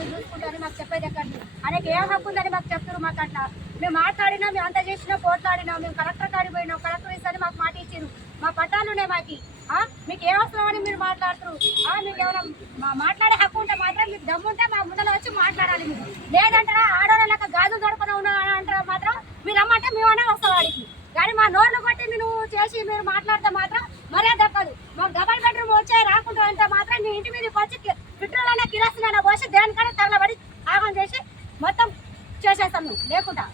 మీరు చూసుకుంటారని మాకు చెప్పేది ఎక్కడికి అనేక ఏం హక్కు ఉందని మాకు చెప్తారు. మాకు అట్లా మేము మాట్లాడినా, మేము అంత చేసినా, పోట్లాడినా, మేము కలెక్టర్ కాడికి పోయినాం, కలెక్టర్ ఇస్తారని మాకు మాట ఇచ్చారు. మా పట్టాలు ఉన్నాయి మాకు. మీకు ఏ అవసరం అని మీరు మాట్లాడుతారు? మీకు ఏమైనా మాట్లాడే హక్కు ఉంటే మాత్రం మీకు దమ్ముంటే మా ముందర వచ్చి మాట్లాడాలి. మీరు లేదంటారా ఆడవాళ్ళక గాజులు దొరకన ఉన్నా అంటారా మాత్రం మీరు రమ్మంటే మేమన్నా వస్తాం వాడికి. కానీ మా నోళ్ళు కొట్టి మీరు చేసి మీరు మాట్లాడితే మాత్రం మర్యాద దక్కదు. మాకు డబల్ బెడ్రూమ్ వచ్చే రాకుండా అంటే మాత్రం నీ ఇంటి మీదకి వచ్చి పెట్రోల్ అయినా కిరాసిన్ అయినా పోసి దేనికైనా తగలబడి ఆగం చేసి మొత్తం చేసేస్తాం. నువ్వు లేకుండా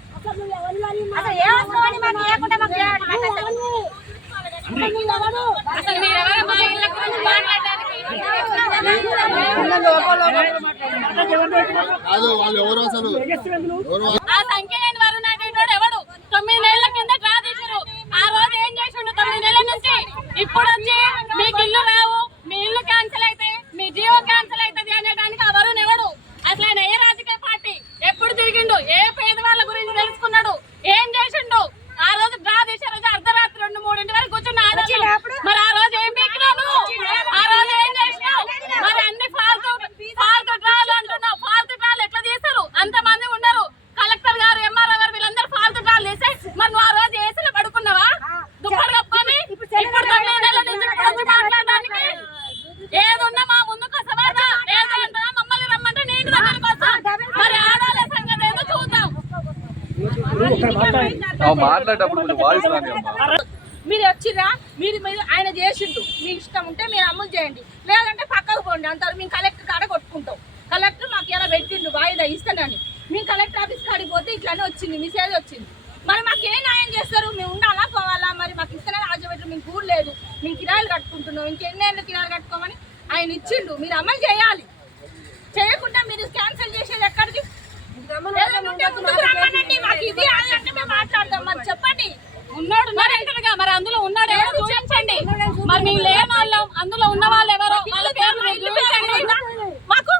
అసలు ఏ అవసరం అని మాకు లేకుండా మాకు ఎవడు 9 నెలల కింద డ్రా తీసారు. ఆ రోజు ఏం చేసిండు? 9 నెలల నుంచి ఇప్పుడు వచ్చి మీకు ఇల్లు రావు, మీ ఇల్లు క్యాన్సిల్ అయితే, మీ జీవో క్యాన్సిల్ అవుతుంది అనేదానికి ఆ వరుణ్ ఎవడు? అసలు ఆయన ఏ రాజకీయ పార్టీ? ఎప్పుడు తిరిగిండు? ఏ పేదవాళ్ళ గురించి తెలుసుకున్నాడు? ఏం చేసిండు? ఆ రోజు డ్రా తీసే రోజు అర్ధరాత్రి 2-3 వరకు కూర్చున్న మరి ఆ రోజు ఏం పీకినావు? ఆ రోజు ఏం చేసినావు? మరి అన్ని ఫాల్తు డ్రాలు అంటున్నావు. ఫాల్తు డ్రాలు ఎట్లా చేశారు? అంతమంది ఉన్నారు. కలెక్టర్ గారు, ఎంఆర్ఓ గారు వీళ్ళందరూ ఫాల్తు డ్రాలు చేస్తే మరి నువ్వు ఆ రోజు ఏసీలో పడుకున్నావా? దుప్పటి కప్పుకొని ఇప్పుడు 9 నెలల నుంచి మాట్లాడడానికి ఏదున్నా మా ముందుకు వస్తావా? ఏదంటా మమ్మల్ని రమ్మంటే నీటి దగ్గరికి వస్తాం. మరి ఆడవాళ్ళ సంగతి ఏదో చూద్దాం. మీరు వచ్చిరా, మీరు ఆయన చేసిండు, మీ ఇష్టం ఉంటే మీరు అమలు చేయండి, లేదంటే పక్కకు పోండి అంటారు. మేము కలెక్టర్ కాడ కొట్టుకుంటాం. కలెక్టర్ మాకు ఇలా పెట్టిండు వాయిదా ఇస్తానని. మేము కలెక్టర్ ఆఫీస్ కాడికి పోతే ఇట్లానే వచ్చింది, మెసేజ్ వచ్చింది. మరి మాకు ఏ న్యాయం చేస్తారు? మేము ఉండాలా పోవాలా? మరి మాకు ఇస్తేనే రాజబెట్టు. మేము కూడ లేదు, మేము కిరాయిలు కట్టుకుంటున్నాం. ఇంకెన్నేళ్ళు కిరాయిలు కట్టుకోమని ఆయన ఇచ్చిండు. మీరు అమలు చేయాలి. చేయకుండా మీరు క్యాన్సిల్ చేసేది ఎక్కడికి? మాకు ఇది అంటే మేము మాట్లాడదాం. మరి చెప్పండి. ఉన్నాడు ఉన్నాడంటారుగా, మరి అందులో ఉన్నాడు ఎవరో చూపించండి. మరి మేము లేని వాళ్ళం, అందులో ఉన్న వాళ్ళు ఎవరో వాళ్ళ పేర్లు చూపించండి మాకు.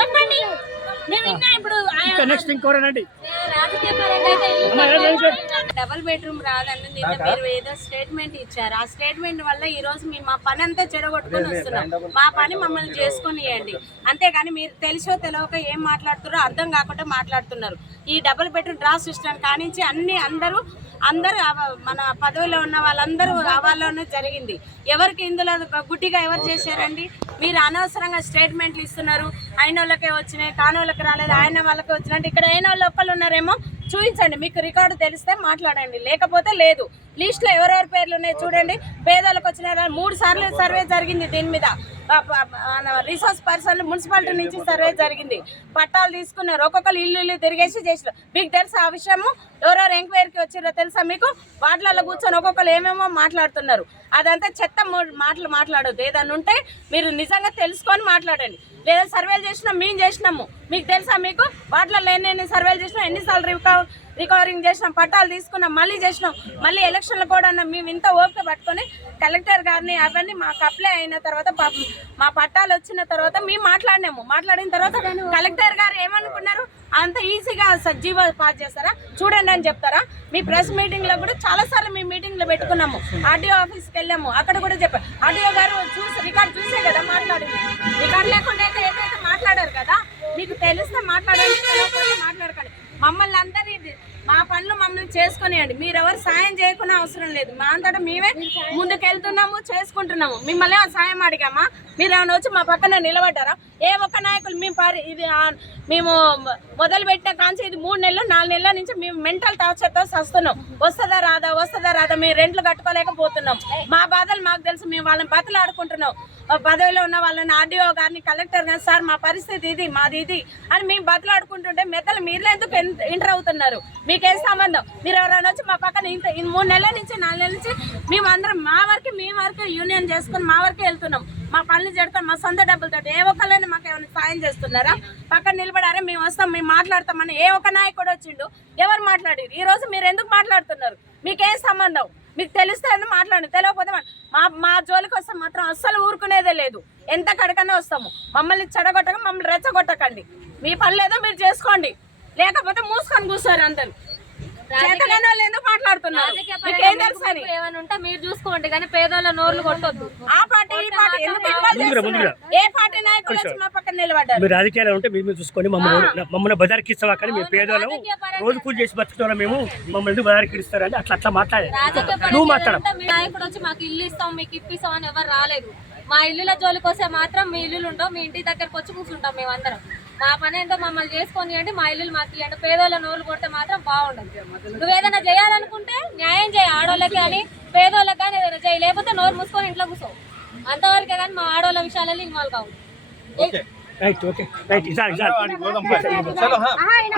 చెప్పండి. మేము ఇంకా ఇప్పుడు రాజకీయ పరంగా డబల్ బెడ్రూమ్ రాదని నిన్న మీరు ఏదో స్టేట్మెంట్ ఇచ్చారు. ఆ స్టేట్మెంట్ వల్ల ఈ రోజు మేము మా పని అంతా చెడగొట్టుకుని వస్తున్నాం. మా పని మమ్మల్ని చేసుకుని ఇవ్వండి. అంతేగాని మీరు తెలిసో తెలియక ఏం మాట్లాడుతున్నారో అర్థం కాకుండా మాట్లాడుతున్నారు. ఈ డబుల్ బెడ్రూమ్ డ్రా సిస్టమ్ కానించి అందరూ మన పదవిలో ఉన్న వాళ్ళందరూ వాళ్ళలోనే జరిగింది. ఎవరికి ఇందులో గుడ్డిగా ఎవరు చేశారండి? మీరు అనవసరంగా స్టేట్మెంట్లు ఇస్తున్నారు. అయిన వాళ్ళకే వచ్చినాయి, కాని వాళ్ళకి రాలేదు, ఆయన వాళ్ళకే వచ్చినట్టు. ఇక్కడ అయిన వాళ్ళు ఒక్కళ్ళు ఉన్నారేమో చూపించండి. మీకు రికార్డు తెలిస్తే మాట్లాడండి, లేకపోతే లేదు. లిస్టులో ఎవరెవరి పేర్లు ఉన్నాయి చూడండి. పేదలకు వచ్చిన 3 సార్లు సర్వే జరిగింది. దీని మీద రిసోర్స్ పర్సన్ మున్సిపాలిటీ నుంచి సర్వే జరిగింది. పట్టాలు తీసుకున్నారు. ఒక్కొక్కరు ఇల్లు తిరిగేసి చేసినారు. మీకు తెలుసా ఆ విషయము? ఎవరెవరు ఎంక్వైరీకి వచ్చిరో తెలుసా మీకు? వాటిలలో కూర్చొని ఒక్కొక్కరు ఏమేమో మాట్లాడుతున్నారు. అదంతా చెత్త మాట్లాడొద్దు. ఏదన్నా ఉంటే మీరు నిజంగా తెలుసుకొని మాట్లాడండి. లేదా సర్వేలు చేసినాం, మేము చేసినాము. మీకు తెలుసా? మీకు వాటిలలో ఎన్ని సర్వేలు చేసినాం, ఎన్నిసార్లు రికవరింగ్ చేసినాం, పట్టాలు తీసుకున్నాం, మళ్ళీ చేసినాం. మళ్ళీ ఎలక్షన్లు కూడా మేము ఇంత ఓపిక పట్టుకొని కలెక్టర్ గారిని అవన్నీ మాకు అప్లై అయిన తర్వాత మా పట్టాలు వచ్చిన తర్వాత మేము మాట్లాడినాము. మాట్లాడిన తర్వాత కలెక్టర్ గారు ఏమనుకున్నారు? అంత ఈజీగా జీవో పాస్ చేస్తారా చూడండి అని చెప్తారా? మీ ప్రెస్ మీటింగ్లో కూడా చాలాసార్లు మేము మీటింగ్లో పెట్టుకున్నాము. ఆర్డీఓ ఆఫీస్కి వెళ్ళాము. అక్కడ కూడా చెప్పారు. ఆర్డీఓ గారు రికార్డు చూసే కదా మాట్లాడింది. రికార్డు లేకుండా ఏదైతే మాట్లాడారు కదా. మీకు తెలిస్తే మాట్లాడండి, తెలియకపోతే మాట్లాడకండి. మమ్మల్ని అందరినీ మా పనులు మమ్మల్ని చేసుకునేయండి. మీరెవరు సాయం చేయకుండా అవసరం లేదు. మా అంతటా మేమే ముందుకెళ్తున్నాము, చేసుకుంటున్నాము. మిమ్మల్ని సాయం అడిగామా? మీరు ఏమైనా వచ్చి మా పక్కన నిలబడ్డారా? ఏ ఒక్క నాయకులు మేము మొదలుపెట్టిన కాంచి ఇది 3 నెలలు 4 నెలల నుంచి మేము మెంటల్ టార్చర్తో వస్తున్నాం. వస్తుందా రాదా మేము రెంట్లు కట్టుకోలేకపోతున్నాం. మా బాధలు మాకు తెలుసు. మేము వాళ్ళని బతలాడుకుంటున్నాం. పదవిలో ఉన్న వాళ్ళని ఆర్డీఓ గారిని, కలెక్టర్ గారిని, సార్ మా పరిస్థితి ఇది, మాది ఇది అని మేము బతలాడుకుంటుంటే మెత్తలు మీరు ఎందుకు ఎంటర్ అవుతున్నారు? మీకేం సంబంధం? మీరు ఎవరైనా వచ్చి మా పక్కన 3 నెలల నుంచి 4 నెలల నుంచి మేము అందరం మేము వరకే యూనియన్ చేసుకుని మా వరకే వెళ్తున్నాం. మా పనులు జరుగుతాం మా సొంత డబ్బులతో. ఏ ఒక్కళ్ళని మాకు ఏమైనా సాయం చేస్తున్నారా? పక్కన నిలబడారా? మేము వస్తాం, మేము మాట్లాడతామని ఏ ఒక్క నాయకుడు వచ్చిండు? ఎవరు మాట్లాడారు? ఈ రోజు మీరు ఎందుకు మాట్లాడుతున్నారు? మీకేం సంబంధం? మీకు తెలిస్తే మాట్లాడండి, తెలియకపోతే మా జోలికి వస్తే మాత్రం అస్సలు ఊరుకునేదే లేదు. ఎంత కడకనే వస్తాము. మమ్మల్ని చెడగొట్టక, మమ్మల్ని రెచ్చగొట్టకండి. మీ పని లేదో మీరు చేసుకోండి, లేకపోతే మూసుకొని కూర్చోరు అందరు. చేతగాని వాళ్ళు ఎందుకు మాట్లాడుతున్నారు? మీకేం తెలుసు అని? ఏమైనా ఉంటే మీరు చూసుకోండి కానీ పేదోళ్ళ నోర్లు కొట్టొద్దు. ఆ పార్టీ ఈ పార్టీ ఎందుకు ఇన్వాల్వ్ చేస్తున్నారు? ఏ పార్టీ నాయకులు వచ్చి మా పక్కన నిలబడ్డారు? మీరు రాజకీయాలు ఉంటే మీరు చూసుకొని మమ్మల్ని బజార్కిస్తావా కానీ మేము పేదోళ్ళం రోజు కూలి చేసి బతుకుతాం మేము మమ్మల్ని ఎందుకు బజార్కి ఇస్తారని అట్లా మాట్లాడే నువ్వు మాట్లాడ మీ నాయకుడు వచ్చి మాకు ఇల్లు ఇస్తాం మీకు ఇప్పిస్తాం అని ఎవరు రాలేదు. మా ఇల్లుల జోలికి వస్తే మాత్రం మీ ఇల్లులు ఉండవు, మీ ఇంటి దగ్గరకు వచ్చి కూర్చుంటాం మేమందరం. మా పని ఏంటో మమ్మల్ని చేసుకొని అండి, మా ఇల్లులు మాకు ఇవ్వండి. పేదోళ్ళ నోళ్ళు కొడితే మాత్రం బాగుండదు. నువ్వేదైనా చేయాలనుకుంటే న్యాయం చేయి, ఆడోళ్ళకి కానీ పేదోళ్ళకి కానీ ఏదైనా చేయి, లేకపోతే నోరు మూసుకొని ఇంట్లో కూర్చో. అంతవరకే కానీ మా ఆడోళ్ళ విషయాలలో ఇన్వాల్వ్ కావు. రైట్ ఓకే రైట్ ఆహా, ఈయన